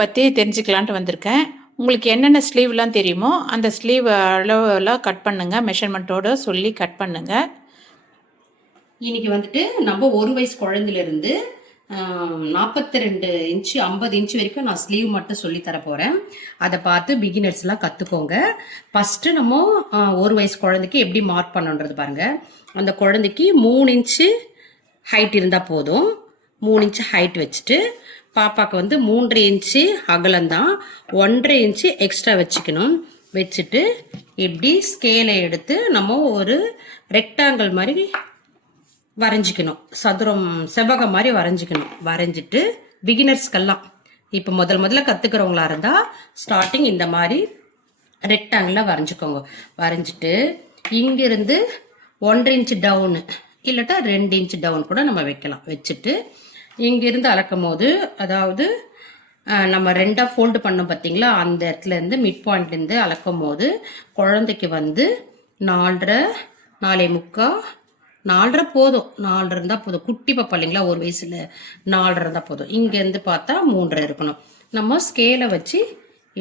பற்றி தெரிஞ்சுக்கலான்ட்டு வந்திருக்கேன். உங்களுக்கு என்னென்ன ஸ்லீவ்லாம் தெரியுமோ அந்த ஸ்லீவ் அளவெல்லாம் கட் பண்ணுங்கள், மெஷர்மெண்ட்டோடு சொல்லி கட் பண்ணுங்கள். இன்னைக்கு வந்துட்டு நம்ம ஒரு வயசு குழந்தையிலேருந்து 42 இன்ச்சு 50 இன்ச்சு வரைக்கும் நான் ஸ்லீவ் மட்டும் சொல்லி தர போகிறேன். அதை பார்த்து பிகினர்ஸ்லாம் கற்றுக்கோங்க. ஃபஸ்ட்டு நம்ம ஒரு வயசு குழந்தைக்கு எப்படி மார்க் பண்ணுன்றது பாருங்கள். அந்த குழந்தைக்கு 3 இன்ச்சு ஹைட் இருந்தால் போதும். 3 இன்ச்சு ஹைட் வச்சுட்டு பாப்பாவுக்கு வந்து 3.5 இன்ச்சு அகலம்தான், 1.5 இன்ச்சு எக்ஸ்ட்ரா வச்சுக்கணும். வச்சுட்டு இப்படி ஸ்கேலை எடுத்து நம்ம ஒரு ரெக்டாங்கிள் மாதிரி வரைஞ்சிக்கணும், சதுரம் செவ்வகம் மாதிரி வரைஞ்சிக்கணும். வரைஞ்சிட்டு பிகினர்ஸ்க்கெல்லாம் இப்போ முதல்ல கற்றுக்கிறவங்களா இருந்தால் ஸ்டார்டிங் இந்த மாதிரி ரெக்டாங்கிளில் வரைஞ்சிக்கோங்க. வரைஞ்சிட்டு இங்கிருந்து 1.5 இன்ச்சு டவுனு இல்லாட்டா 2 இன்ச்சு டவுன் கூட நம்ம வைக்கலாம். வச்சுட்டு இங்கிருந்து அளக்கும் போது, அதாவது நம்ம ரெண்டாக ஃபோல்டு பண்ணோம் பார்த்தீங்களா, அந்த இடத்துலேருந்து மிட் பாயிண்ட்லேருந்து அளக்கும் போது குழந்தைக்கு வந்து 4.5 4.75 4.5 போதும். 4 இருந்தால் போதும். குட்டி பாப்பா இல்லைங்களா, ஒரு வயசில் 4 இருந்தால் போதும். இங்கேருந்து பார்த்தா 3 இருக்கணும். நம்ம ஸ்கேலை வச்சு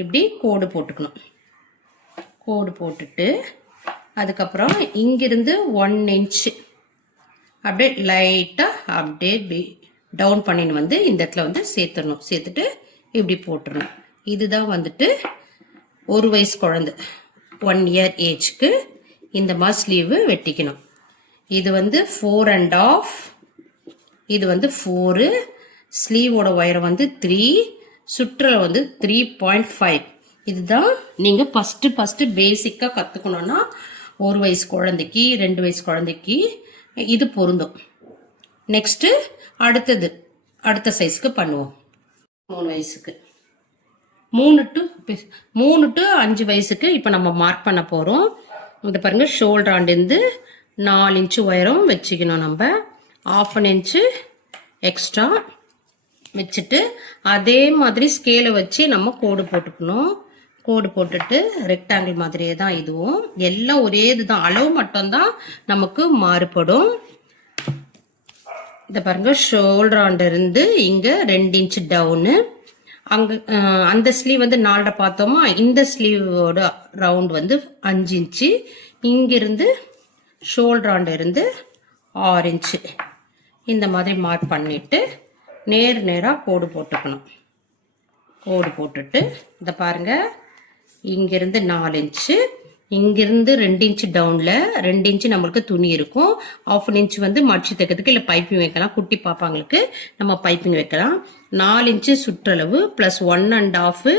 இப்படி கோடு போட்டுக்கணும். கோடு போட்டுட்டு அதுக்கப்புறம் இங்கிருந்து 1 இன்ச்சு அப்படியே லைட்டாக அப்படியே டவுன் பண்ணின்னு வந்து இந்த இடத்துல வந்து சேர்த்துடணும். சேர்த்துட்டு இப்படி போட்டுடணும். இதுதான் வந்துட்டு ஒரு வயசு குழந்தை 1 இயர் ஏஜ்க்கு இந்த மாதிரி ஸ்லீவு வெட்டிக்கணும். இது வந்து 4.5, இது வந்து 4, ஸ்லீவோட உயரம் வந்து 3, சுற்றலை வந்து 3.5. இதுதான் நீங்கள் ஃபஸ்ட்டு பேசிக்காக கற்றுக்கணுன்னா ஒரு வயசு குழந்தைக்கு 2 வயசு குழந்தைக்கு இது பொருந்தும். நெக்ஸ்ட்டு அடுத்த சைஸ்க்கு பண்ணுவோம். 3 வயசுக்கு 3 to 5 வயசுக்கு இப்போ நம்ம மார்க் பண்ண போகிறோம். இதை பாருங்கள், ஷோல்டர் ஆண்டிருந்து 4 இன்ச்சு உயரம் வச்சுக்கணும். நம்ம 1/2 இன்ச்சு எக்ஸ்ட்ரா வச்சுட்டு அதே மாதிரி ஸ்கேலை வச்சு நம்ம கோடு போட்டுக்கணும். கோடு போட்டுட்டு ரெக்டாங்கிள் மாதிரியே தான் இதுவும், எல்லாம் ஒரே இதுதான், அளவு மட்டும்தான் நமக்கு மாறுபடும். இதை பாருங்க, ஷோல்டர் ஆண்டிருந்து இங்கே 2 இன்ச்சு டவுனு. அங்கே அந்த ஸ்லீவ் வந்து 4.5 பார்த்தோமா, இந்த ஸ்லீவோட ரவுண்ட் வந்து 5 இன்ச்சு. இங்கிருந்து ஷோல்டர் ஆண்டிருந்து 6 இன்ச்சு இந்த மாதிரி மார்க் பண்ணிட்டு நேராக கோடு போட்டுக்கணும். கோடு போட்டுட்டு இதை பாருங்கள், இங்கிருந்து 4 இன்ச்சு, இங்கிருந்து 2 இன்ச்சு டவுனில் 2 இன்ச்சு நம்மளுக்கு துணி இருக்கும். 1/2 இன்ச்சு வந்து மடிச்சு தைக்கிறதுக்கு இல்லை பைப்பிங் வைக்கலாம். குட்டி பாப்பாங்களுக்கு நம்ம பைப்பிங் வைக்கலாம். 4 இன்ச்சு சுற்றளவு ப்ளஸ் 1.5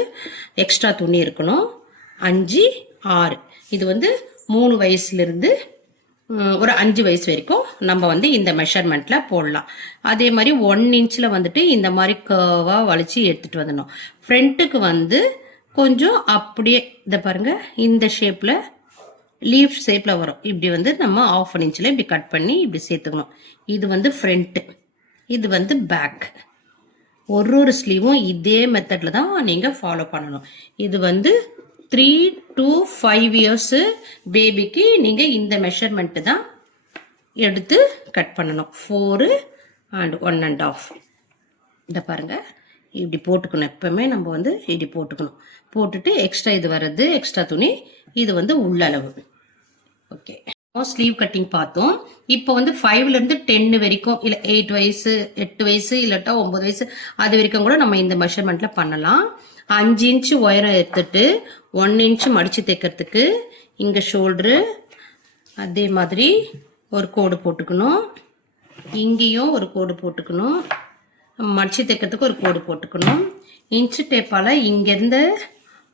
எக்ஸ்ட்ரா துணி இருக்கணும். 5 6. இது வந்து 3 வயசுலேருந்து ஒரு 5 வயசு வரைக்கும் நம்ம வந்து இந்த மெஷர்மெண்ட்டில் போடலாம். அதே மாதிரி 1 இன்ச்சில் வந்துட்டு இந்த மாதிரி கர்வாக வலிச்சு எடுத்துகிட்டு வந்துடணும். ஃப்ரண்ட்டுக்கு வந்து கொஞ்சம் அப்படியே இதை பாருங்கள், இந்த ஷேப்பில் லீஃப் ஷேப்பில் வரும். இப்படி வந்து நம்ம 1/2 இன்ச்சில் இப்படி கட் பண்ணி இப்படி சேர்த்துக்கணும். இது வந்து ஃப்ரண்ட்டு, இது வந்து பேக். ஒரு ஸ்லீவும் இதே மெத்தடில் தான் நீங்கள் ஃபாலோ பண்ணணும். இது வந்து 3 to 5 இயர்ஸு பேபிக்கு நீங்கள் இந்த மெஷர்மெண்ட்டு தான் எடுத்து கட் பண்ணணும். 4 and 1.5. இதை பாருங்கள், இப்படி போட்டுக்கணும். எப்பவுமே நம்ம வந்து இப்படி போட்டுக்கணும். போட்டுட்டு எக்ஸ்ட்ரா இது வர்றது எக்ஸ்ட்ரா துணி, இது வந்து உள்ளளவு. ஓகே, ஸ்லீவ் கட்டிங் பார்த்தோம். இப்போ வந்து 5லேருந்து 10 வரைக்கும், இல்லை 8 வயசு 8 வயசு இல்லாட்டா 9 வயசு அது வரைக்கும் கூட நம்ம இந்த மெஷர்மெண்ட்டில் பண்ணலாம். 5 இன்ச்சு உயரம் எடுத்துட்டு 1 இன்ச்சு மடித்து தைக்கிறதுக்கு இங்கே ஷோல்டரு அதே மாதிரி ஒரு கோடு போட்டுக்கணும். இங்கேயும் ஒரு கோடு போட்டுக்கணும். மடிச்சு தைக்கிறதுக்கு ஒரு கோடு போட்டுக்கணும். இன்ச்சு டேப்பால் இங்கேருந்து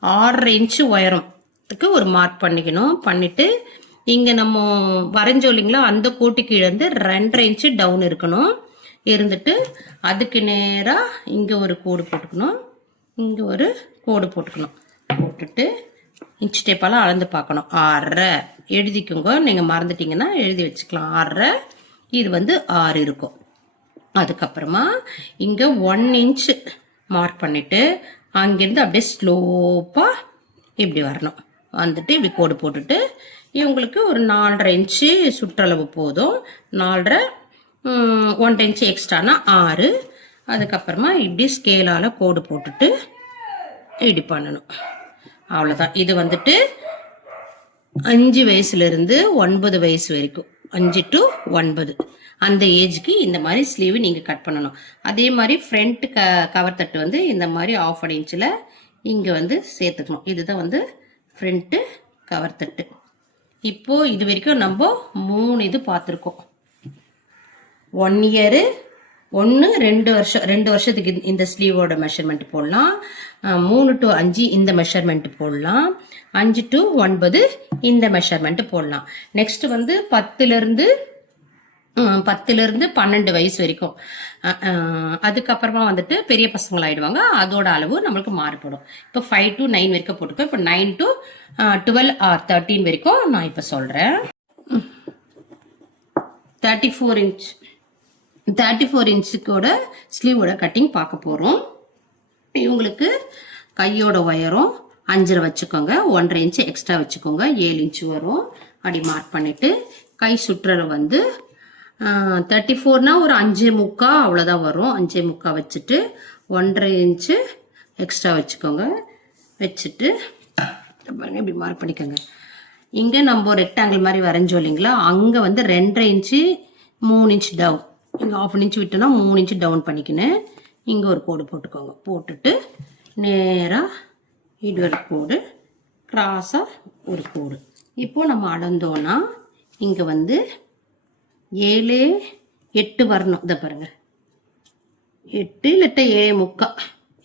6.5 இன்ச்சு உயரத்துக்கு ஒரு மார்க் பண்ணிக்கணும். பண்ணிவிட்டு இங்கே நம்ம வரைஞ்சோம் இல்லைங்களா, அந்த கோட்டு கீழே இருந்து 2.5 இன்ச்சு டவுன் இருக்கணும். இருந்துட்டு அதுக்கு நேராக இங்கே ஒரு கோடு போட்டுக்கணும், இங்கே ஒரு கோடு போட்டுக்கணும். போட்டுட்டு இன்ச்சு டேப்பால் அளந்து பார்க்கணும். 6.5 எழுதிக்கோங்க, நீங்கள் மறந்துட்டீங்கன்னா எழுதி வச்சுக்கலாம். 6.5 இது வந்து 6 இருக்கும். அதுக்கப்புறமா இங்கே 1 இன்ச்சு மார்க் பண்ணிவிட்டு அங்கேருந்து அப்படியே ஸ்லோப்பாக இப்படி வரணும். வந்துட்டு இப்படி கோடு போட்டுட்டு இவங்களுக்கு ஒரு 4.5 இன்ச்சு சுற்றளவு போதும். 4.5 1 இன்ச்சு எக்ஸ்ட்ரானா 6. அதுக்கப்புறமா இப்படி ஸ்கேலால் கோடு போட்டுட்டு இப்படி பண்ணணும். அவ்வளோதான். இது வந்துட்டு 5 வயசுலேருந்து 9 வயசு வரைக்கும், 5 to 9 அந்த ஏஜ்க்கு இந்த மாதிரி ஸ்லீவ் நீங்கள் கட் பண்ணணும். அதே மாதிரி ஃப்ரண்ட் கவர் தட்டு வந்து இந்த மாதிரி 1/2 இன்ச்சில் இங்கே வந்து சேர்த்துக்கணும். இதுதான் வந்து ஃப்ரண்ட்டு கவர் தட்டு. இப்போது இது வரைக்கும் நம்ம 3 இது பார்த்துருக்கோம். 1 இயரு, 2 வருஷம், 2 வருஷத்துக்கு இந்த ஸ்லீவோட மெஷர்மெண்ட் போடலாம். 3 to 5 இந்த மெஷர்மெண்ட் போடலாம். 5 to 9 இந்த மெஷர்மெண்ட் போடலாம். நெக்ஸ்ட் வந்து 10லேருந்து 12 வயசு வரைக்கும். அதுக்கப்புறமா வந்துட்டு பெரிய பசங்களாயிடுவாங்க, அதோட அளவு நம்மளுக்கு மாறுபடும். இப்போ 5 to 9 வரைக்கும் போட்டுக்கோ. இப்போ 9 to 12 or 13 வரைக்கும் நான் இப்போ சொல்கிறேன். 34 இன்ச் 34 இன்ச்சுக்கோட ஸ்லீவோட கட்டிங் பார்க்க போகிறோம். இவங்களுக்கு கையோட உயரம் 5.5 வச்சுக்கோங்க, 1.5 இன்ச்சு எக்ஸ்ட்ரா வச்சுக்கோங்க, 7 இன்ச்சு வரும். அப்படி மார்க் பண்ணிவிட்டு கை சுற்றலை வந்து 34னா ஒரு 5.75 அவ்வளோதான் வரும். 5.75 வச்சுட்டு 1.5 இன்ச்சு எக்ஸ்ட்ரா வச்சுக்கோங்க. வச்சுட்டு பாருங்க இப்படி மார்க் பண்ணிக்கோங்க. இங்கே நம்ம ரெக்டாங்கிள் மாதிரி வரைஞ்சோம் இல்லைங்களா, அங்கே வந்து 2.5 இன்ச்சு 3 இன்ச் டவுன், இங்கே 1/2 இன்ச் விட்டோன்னா 3 இன்ச்சு டவுன் பண்ணிக்கினேன். இங்கே ஒரு கோடு போட்டுக்கோங்க. போட்டுட்டு நேராக இது ஒரு கோடு, கிராஸாக ஒரு கோடு. இப்போது நம்ம அளந்தோன்னா இங்கே வந்து 7, 8 வரணும். இதை பாருங்கள், 8 இல்லாட்ட 7.75,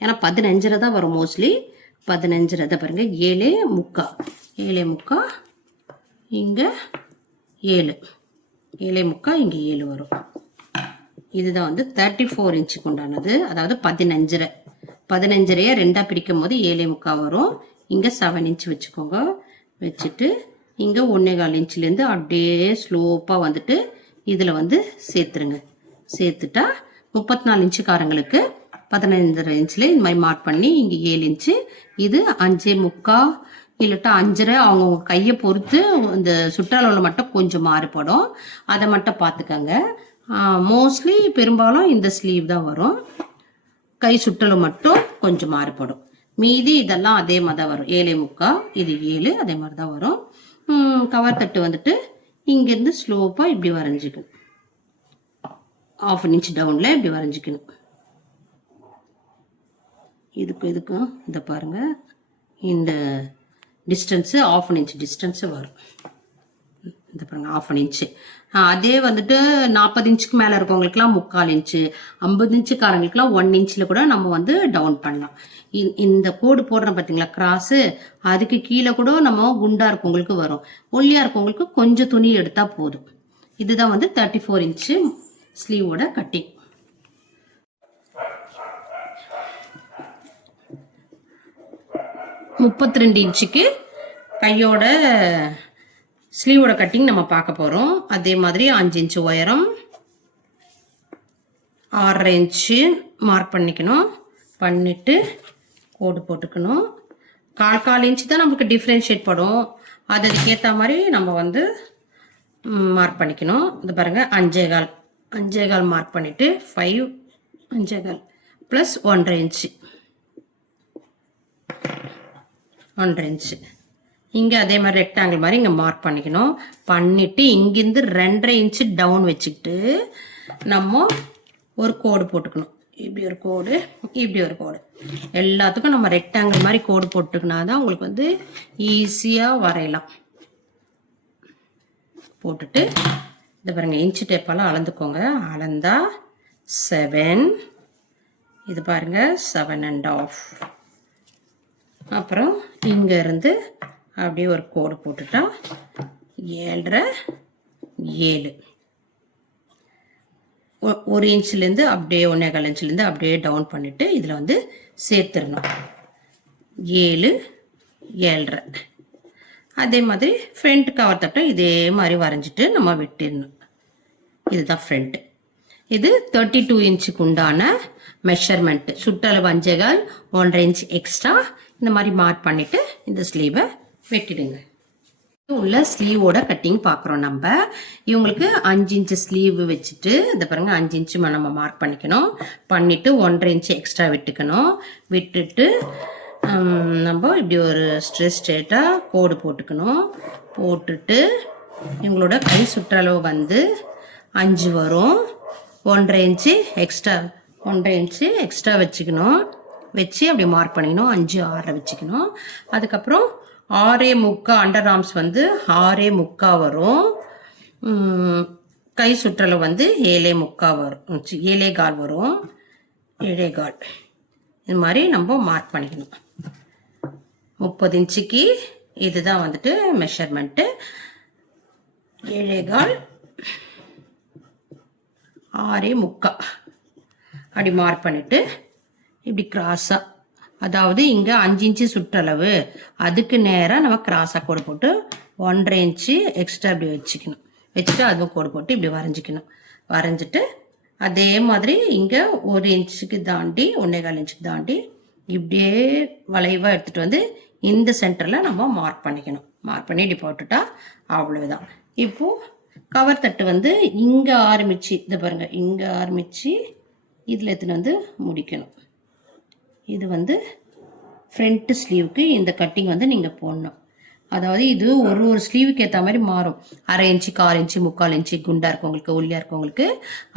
ஏன்னா 15 தான் வரும் மோஸ்ட்லி. 15 இதை பாருங்கள், 7.75, 7.75 இங்கே 7, 7.75 இங்கே 7 வரும். இதுதான் வந்து 34 இன்ச்சுக்கு உண்டானது. அதாவது 15.5 2ஆக பிரிக்கும் போது 7.75 வரும். இங்கே 7 இன்ச் வச்சுக்கோங்க. வச்சுட்டு இங்கே 1.25 இன்ச்லேருந்து அப்படியே ஸ்லோப்பாக வந்துட்டு இதில் வந்து சேர்த்துருங்க. சேர்த்துட்டா 34 இன்ச்சுக்காரங்களுக்கு 15.5 இன்ச்சில் இந்த மாதிரி மார்க் பண்ணி இங்கே 7 இன்ச்சு, இது 5.75 இல்லாட்டா 5.5 அவங்கவுங்க கையை பொறுத்து இந்த சுற்றளவில் மட்டும் கொஞ்சம் மாறுபடும். அதை மட்டும் பார்த்துக்கங்க. மோஸ்ட்லி பெரும்பாலும் இந்த ஸ்லீவ் தான் வரும். கை சுற்றளவு மட்டும் கொஞ்சம் மாறுபடும். மீதி இதெல்லாம் அதே மாதிரி தான் வரும். 7.75 இது 7 அதே மாதிரி தான் வரும். கவர் தட்டு வந்துட்டு இங்கேருந்து ஸ்லோப்பாக இப்படி வரைஞ்சிக்கணும். 1/2 இன்ச் டவுனில் இப்படி வரைஞ்சிக்கணும். இதுக்கும் இதை பாருங்கள், இந்த டிஸ்டன்ஸு 1/2 இன்ச் டிஸ்டன்ஸு வரும். இந்த பாருங்க 1/2 இன்ச்சு. அதே வந்துட்டு 40 இன்ச்சுக்கு மேலே இருக்கவங்களுக்குலாம் 3/4 இன்ச்சு, 50 இன்ச்சுக்காரங்களுக்குலாம் 1 இன்ச்சில் கூட நம்ம வந்து டவுன் பண்ணலாம். இந்த கோடு போடுறோம் பார்த்தீங்களா கிராஸு, அதுக்கு கீழே கூட நம்ம குண்டாக இருக்கவங்களுக்கு வரும். ஒல்லியாக இருக்கவங்களுக்கு கொஞ்சம் துணி எடுத்தால் போதும். இதுதான் வந்து 34 இன்ச்சு ஸ்லீவோட கட்டிங். முப்பத்தி 2 இன்ச்சுக்கு கையோட ஸ்லீவோட கட்டிங் நம்ம பார்க்க போகிறோம். அதே மாதிரி 5 இன்ச்சு உயரம், 6.5 இன்ச்சு மார்க் பண்ணிக்கணும். பண்ணிவிட்டு கோடு போட்டுக்கணும். 1/4 இன்ச்சு தான் நமக்கு டிஃப்ரென்ஷியேட் படும். அதுக்கேற்ற மாதிரி நம்ம வந்து மார்க் பண்ணிக்கணும். இது பாருங்கள் 5.25 மார்க் பண்ணிவிட்டு 5 5.25 ப்ளஸ் 1.5 இன்ச்சு 1.5 இன்ச்சு இங்கே அதே மாதிரி ரெக்டாங்கிள் மாதிரி இங்கே மார்க் பண்ணிக்கணும். பண்ணிவிட்டு இங்கேருந்து 2.5 இன்ச்சு டவுன் வச்சுக்கிட்டு நம்ம ஒரு கோடு போட்டுக்கணும். இப்படி ஒரு கோடு, இப்படி ஒரு கோடு. எல்லாத்துக்கும் நம்ம ரெக்டாங்கிள் மாதிரி கோடு போட்டுக்கினா தான் உங்களுக்கு வந்து ஈஸியாக வரையலாம். போட்டுட்டு இதை பாருங்கள், இன்ச்சு டேப்பெல்லாம் அளந்துக்கோங்க. அளந்தா 7, இது பாருங்கள் 7.5. அப்புறம் இங்கேருந்து அப்படியே ஒரு கோடு போட்டுட்டா 7.5 7, 1 இன்ச்சிலேருந்து அப்படியே 1.25 இன்ச்சிலேருந்து அப்படியே டவுன் பண்ணிவிட்டு இதில் வந்து சேர்த்துடணும். 7 7.5. அதே மாதிரி ஃப்ரண்ட் கவர் தட்டை இதே மாதிரி வரைஞ்சிட்டு நம்ம வெட்டிடணும். இதுதான் ஃப்ரண்ட்டு. இது 32 இன்ச்சுக்கு உண்டான மெஷர்மெண்ட்டு. சுற்றளவு 5.25, 1.5 இன்ச் எக்ஸ்ட்ரா இந்த மாதிரி மார்க் பண்ணிவிட்டு இந்த ஸ்லீவை வெட்டிடுங்க. உள்ள ஸ்லீவோட கட்டிங் பார்க்குறோம் நம்ம. இவங்களுக்கு 5 இன்ச்சு ஸ்லீவ் வச்சுட்டு இந்த பாருங்க 5 இன்ச்சு நம்ம மார்க் பண்ணிக்கணும். பண்ணிவிட்டு 1.5 இன்ச்சு எக்ஸ்ட்ரா விட்டுக்கணும். விட்டுட்டு நம்ம இப்படி ஒரு ஸ்ட்ரெயிட்டாக கோடு போட்டுக்கணும். போட்டுட்டு இவங்களோட கை சுற்றளவு வந்து 5 வரும். 1.5 இன்ச்சு எக்ஸ்ட்ரா 1.5 இன்ச்சு எக்ஸ்ட்ரா வச்சுக்கணும். வச்சு அப்படி மார்க் பண்ணிக்கணும். 5 6 வச்சுக்கணும். அதுக்கப்புறம் 6.75 அண்டர் ஆர்ம்ஸ் வந்து 6.75 வரும். கை சுற்றளவு வந்து 7.75 வரும். 7.25 வரும். 7.25 இது மாதிரி நம்ம மார்க் பண்ணிக்கணும். 30 இன்ச்சுக்கு இதுதான் வந்துட்டு மெஷர்மெண்ட்டு. 7.25 6.75 அப்படி மார்க் பண்ணிட்டு இப்படி கிராஸா, அதாவது இங்க 5 இன்ச்சு சுற்றளவு அதுக்கு நேராக நம்ம கிராஸா கோடு போட்டு 1.5 இன்ச்சு எக்ஸ்ட்ரா இப்படி வச்சுக்கணும். வச்சுட்டு அதுவும் கோடு போட்டு இப்படி வரைஞ்சிக்கணும். வரைஞ்சிட்டு அதே மாதிரி இங்க 1 இன்ச்சுக்கு தாண்டி 1.25 இன்ச்சுக்கு தாண்டி இப்படியே வளைவா எடுத்துட்டு வந்து இந்த சென்டர்ல நம்ம மார்க் பண்ணிக்கணும். மார்க் பண்ணி இப்படி போட்டுட்டா அவ்வளவுதான். இப்போ கவர் தட்டு வந்து இங்க ஆரம்பிச்சு, இதை பாருங்க, இங்க ஆரம்பிச்சு இதுல எடுத்துன்னு வந்து முடிக்கணும். இது வந்து ஃப்ரண்ட் ஸ்லீவுக்கு இந்த கட்டிங் வந்து நீங்க போடணும். அதாவது இது ஒரு ஸ்லீவுக்கு ஏற்ற மாதிரி மாறும். 1/2 இன்ச்சு 1/4 இன்ச்சு 3/4 இன்ச்சு குண்டா இருக்கவங்களுக்கு ஒல்லியா இருக்கவங்களுக்கு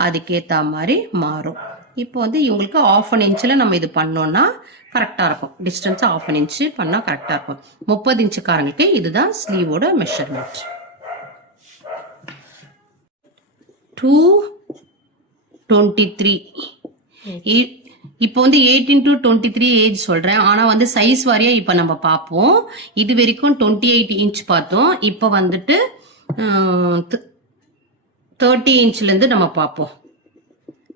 அதுக்கேற்ற மாதிரி மாறும். இப்போ வந்து இவங்களுக்கு 1/2 இன்ச்சில் நம்ம இது பண்ணோம்னா கரெக்டாக இருக்கும். டிஸ்டன்ஸ் 1/2 இன்ச்சு பண்ணால் கரெக்டாக இருக்கும். 30 இன்ச்சுக்காரங்களுக்கு இதுதான் ஸ்லீவோட மெஷர்மெண்ட். 223 இப்போ வந்து 18 to 23 ஏஜ் சொல்றேன். ஆனா வந்து சைஸ் வாரியா இப்ப நம்ம பார்ப்போம். இது வரைக்கும் 28 இன்ச் பார்த்தோம். இப்ப வந்துட்டு 30 இன்ச்ல இருந்து நம்ம பார்ப்போம்.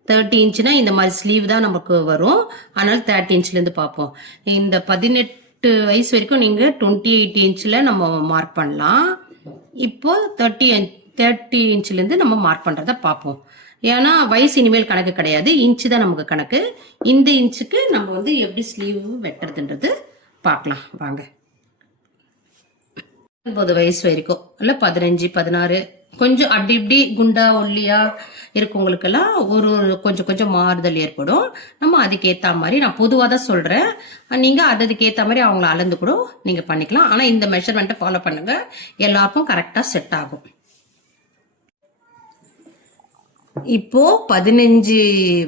30 இன்ச்னா இந்த மாதிரி ஸ்லீவ் தான் நமக்கு வரும். அதனால 30 இன்ச்ல இருந்து பார்ப்போம். இந்த 18 வயசு வரைக்கும் நீங்க 28 இன்ச்ல நம்ம மார்க் பண்ணலாம். இப்போ 30 இன்ச்ல இருந்து நம்ம மார்க் பண்றத பார்ப்போம். ஏன்னா வயசு இனிமேல் கணக்கு கிடையாது, இன்ச்சு தான் நமக்கு கணக்கு. இந்த இன்ச்சுக்கு நம்ம வந்து எப்படி ஸ்லீவ் வெட்டுறதுன்றது பார்க்கலாம் வாங்க. 9 வயசு வரைக்கும் இல்லை 15 16 கொஞ்சம் அப்படி இப்படி குண்டா ஒல்லியா இருக்கவங்களுக்கெல்லாம் ஒரு கொஞ்சம் கொஞ்சம் மாறுதல் ஏற்படும். நம்ம அதுக்கேற்ற மாதிரி நான் பொதுவாக தான் சொல்றேன். நீங்க அதுக்கேற்ற மாதிரி அவங்கள அளந்து கூட நீங்க பண்ணிக்கலாம். ஆனா இந்த மெஷர்மெண்ட்டை ஃபாலோ பண்ணுங்க, எல்லாருக்கும் கரெக்டா செட் ஆகும். இப்போ 15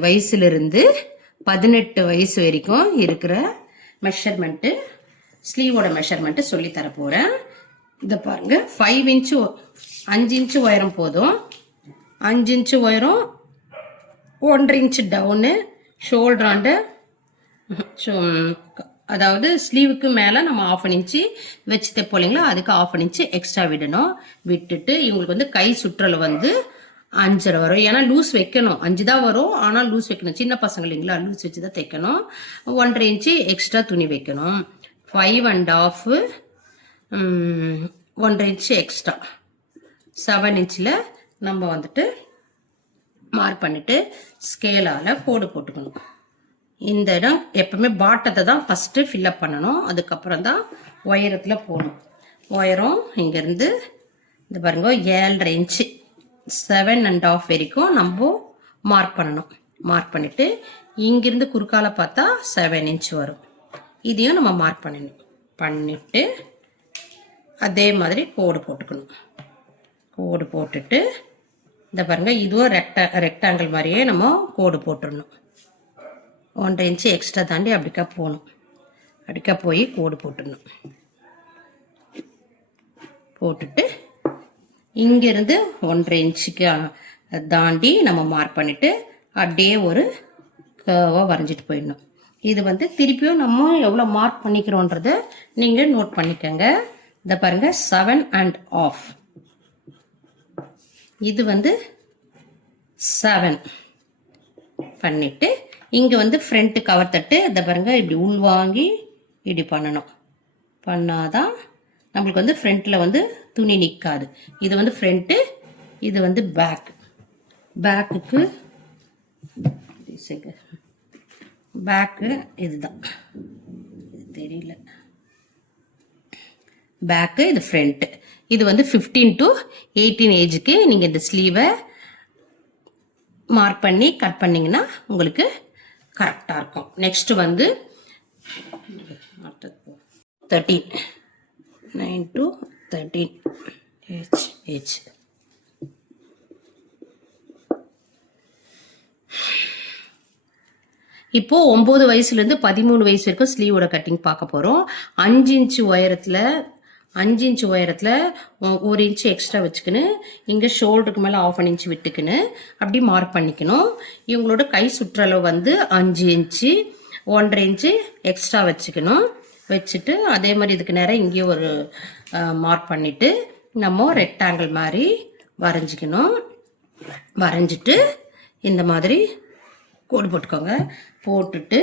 வயசுல இருந்து 18 வயசு வரைக்கும் இருக்கிற மெஷர்மெண்ட், ஸ்லீவோட மெஷர்மெண்ட் சொல்லி தர போறேன். இத பாருங்க, 5 இன்ச்சு 5 இன்ச்சு உயரம் போதும். 5 இன்ச்சு உயரம், 1.5 இன்ச்சு டவுனு, ஷோல்டர் ஆண்டு, அதாவது ஸ்லீவுக்கு மேல நம்ம 1/2 இன்ச்சு வச்சு தைப்போம். அதுக்கு 1/2 இன்ச்சு எக்ஸ்ட்ரா விடணும். விட்டுட்டு இவங்களுக்கு வந்து கை சுற்றல் வந்து 5.5 வரும். ஏன்னா லூஸ் வைக்கணும். 5 தான் வரும், ஆனால் லூஸ் வைக்கணும். சின்ன பசங்க இல்லைங்களா, லூஸ் வச்சு தான் தைக்கணும். 1.5 இன்ச்சு எக்ஸ்ட்ரா துணி வைக்கணும். 5.5 1.5 இன்ச்சு எக்ஸ்ட்ரா 7 இன்ச்சில் நம்ம வந்துட்டு மார்க் பண்ணிட்டு ஸ்கேலால் கோடு போட்டுக்கணும். இந்த இடம் எப்பவுமே பாட்டத்தை தான் ஃபர்ஸ்ட் ஃபில்அப் பண்ணணும். அதுக்கப்புறம் தான் உயரத்தில் போகணும். உயரம் இங்கேருந்து இந்த பாருங்க 7.5 இன்ச்சு 7.5 வரைக்கும் நம்ம மார்க் பண்ணணும். மார்க் பண்ணிட்டு இங்கிருந்து குறுக்கால பார்த்தா 7 இன்ச் வரும். இதையும் நம்ம மார்க் பண்ணணும். பண்ணிட்டு அதே மாதிரி கோடு போட்டுக்கணும். கோடு போட்டுட்டு இந்த பாருங்க, இதுவும் ரெக்டாங்கிள் மாதிரியே நம்ம கோடு போட்டுடணும். 1.5 இன்ச்சு எக்ஸ்ட்ரா தாண்டி அப்படிக்கா போகணும். அப்படிக்கா போய் கோடு போட்டுடணும். போட்டுட்டு இங்கிருந்து 1.5 இன்ச்சுக்கு தாண்டி நம்ம மார்க் பண்ணிட்டு அப்படியே ஒரு கர்வா வரைஞ்சிட்டு போயிடணும். இது வந்து திருப்பியும் நம்ம எவ்வளோ மார்க் பண்ணிக்கிறோன்றத நீங்கள் நோட் பண்ணிக்கோங்க. இதை பாருங்க 7.5, இது வந்து 7 பண்ணிட்டு இங்கே வந்து ஃப்ரண்ட் கவர் தட்டு இதை பாருங்க இப்படி உள்வாங்கி இப்படி பண்ணணும். பண்ணாதான் நம்மளுக்கு வந்து ஃப்ரண்ட்ல வந்து துணி நிற்காது. இது வந்து ஃப்ரண்ட்டு, இது வந்து பேக். பேக்குக்கு பேக்கு இதுதான், இது தெரியல. பேக்கு, இது ஃப்ரண்ட்டு. இது வந்து 15 to 18 ஏஜுக்கு நீங்கள் இந்த ஸ்லீவை மார்க் பண்ணி கட் பண்ணிங்கன்னா உங்களுக்கு கரெக்டாக இருக்கும். நெக்ஸ்ட் வந்து 13. 9 to 13 age. இப்போ 9 வயசுலேருந்து 13 வயசு வரைக்கும் ஸ்லீவோட கட்டிங் பார்க்க போகிறோம். 5 இன்ச்சு உயரத்தில் 1 இன்ச்சு எக்ஸ்ட்ரா வச்சுக்கின்னு இங்கே ஷோல்டருக்கு மேலே 1/2 இன்ச்சு விட்டுக்கின்னு அப்படி மார்க் பண்ணிக்கணும். இவங்களோட கை சுற்றளவு வந்து 5 இன்ச்சு 1/2 இன்ச்சு எக்ஸ்ட்ரா வச்சுக்கணும். வச்சுட்டு அதே மாதிரி இதுக்கு நேரம் இங்கேயும் ஒரு மார்க் பண்ணிவிட்டு நம்ம ரெக்டாங்கிள் மாதிரி வரைஞ்சிக்கணும். வரைஞ்சிட்டு இந்த மாதிரி கோடு போட்டுக்கோங்க. போட்டுட்டு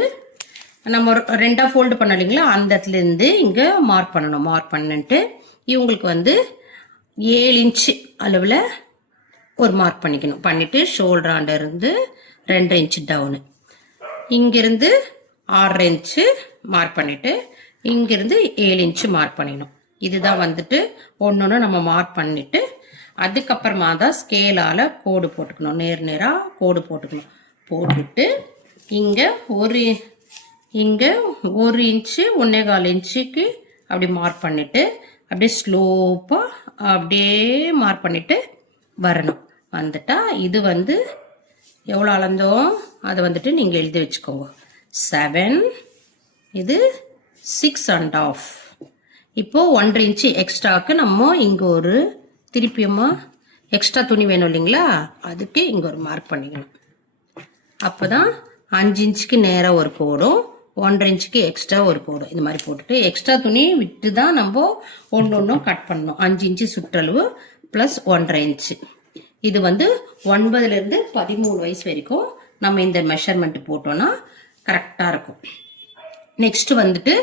நம்ம 2ஆக ஃபோல்டு பண்ண இல்லைங்களா, அந்த இடத்துலேருந்து இங்கே மார்க் பண்ணணும். மார்க் பண்ணிட்டு இவங்களுக்கு வந்து 7 இன்ச்சு அளவில் ஒரு மார்க் பண்ணிக்கணும். பண்ணிவிட்டு ஷோல்டராண்ட இருந்து 2 இன்ச்சு டவுனு, இங்கேருந்து 6 இன்ச்சு மார்க் பண்ணிவிட்டு இங்கேருந்து 7 இன்ச்சு மார்க் பண்ணிக்கணும். இதுதான் வந்துட்டு ஒன்று நம்ம மார்க் பண்ணிவிட்டு அதுக்கப்புறமா தான் ஸ்கேலால் கோடு போட்டுக்கணும். நேராக கோடு போட்டுக்கணும். போட்டுட்டு இங்கே 1 இன்ச்சு 1.25 இன்ச்சுக்கு அப்படி மார்க் பண்ணிவிட்டு அப்படியே ஸ்லோப்பாக அப்படியே மார்க் பண்ணிவிட்டு வரணும். வந்துட்டா இது வந்து எவ்வளோ அளந்தோம் அதை வந்துட்டு நீங்கள் எழுதி வச்சுக்கோங்க. 7, இது 6.5. இப்போது 1/2 இன்ச்சு எக்ஸ்ட்ராவுக்கு நம்ம இங்கே ஒரு திருப்பியமா எக்ஸ்ட்ரா துணி வேணும் இல்லைங்களா, அதுக்கு இங்கே ஒரு மார்க் பண்ணிக்கணும். அப்போ தான் 5 இன்ச்சுக்கு நேராக ஒரு கோடும் 1/2 இன்ச்சுக்கு எக்ஸ்ட்ரா ஒரு கோடும் இந்த மாதிரி போட்டுட்டு எக்ஸ்ட்ரா துணி விட்டு தான் நம்ம ஒன்றும் கட் பண்ணணும். 5 இன்ச்சு சுற்றளவு ப்ளஸ் 1/2 இன்ச்சு. இது வந்து 9லேருந்து 13 வயசு வரைக்கும் நம்ம இந்த மெஷர்மெண்ட் போட்டோன்னா கரெக்டாக இருக்கும். நெக்ஸ்ட் வந்துட்டு